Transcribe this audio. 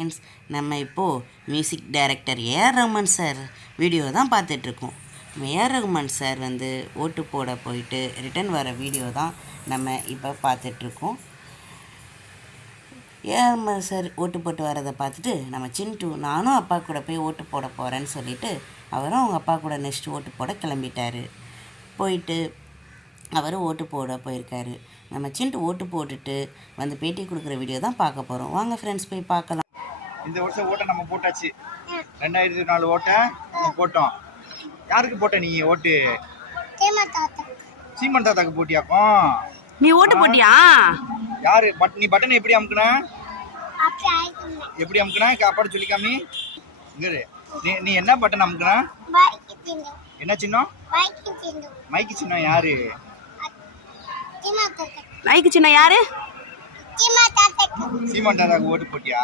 Friends, நம்ம இப்போது music director AR Rahman sir video தான் பார்த்துட்ருக்கோம். ஏஆர் ரஹ்மான் சார் ஓட்டு போட போயிட்டு ரிட்டன் வர வீடியோ தான் நம்ம இப்போ பார்த்துட்ருக்கோம். ஏஆர் ரஹ்மான் சார் ஓட்டு போட்டு வரதை பார்த்துட்டு நம்ம சின்ட்டு நானும் அப்பா கூட போய் ஓட்டு போட போகிறேன்னு சொல்லிவிட்டு அவரும் அவங்க அப்பா கூட நெக்ஸ்ட் ஓட்டு போட கிளம்பிட்டார். போயிட்டு அவர் ஓட்டு போட போயிருக்காரு. நம்ம சின்ட்டு ஓட்டு போட்டுட்டு பேட்டி கொடுக்குற வீடியோ தான் பார்க்க போகிறோம். வாங்க ஃப்ரெண்ட்ஸ், போய் பார்க்கலாம். இந்த வருஷம் ஓட்டை நம்ம போட்டாச்சு. 2004 ஓட்டை நம்ம போட்டோம். யாருக்கு போட்ட நீ ஓட்டு? சீமன் தாத்தாக்கு போட்டியாக்கும். நீ ஓட்டு போட்டியா? யாரு நீ பட்டன் எப்படி அமுக்குன? எப்படி அமுக்குன? அப்பாடு சொல்லிக்காமி. நீ என்ன பட்டன் அமுக்குன? என்ன சின்னம்? மைக்கு சின்னம். யாரு மைக்கு சின்னம்? யாரு? சீமன் தாத்தாக்கு ஓட்டு போட்டியா?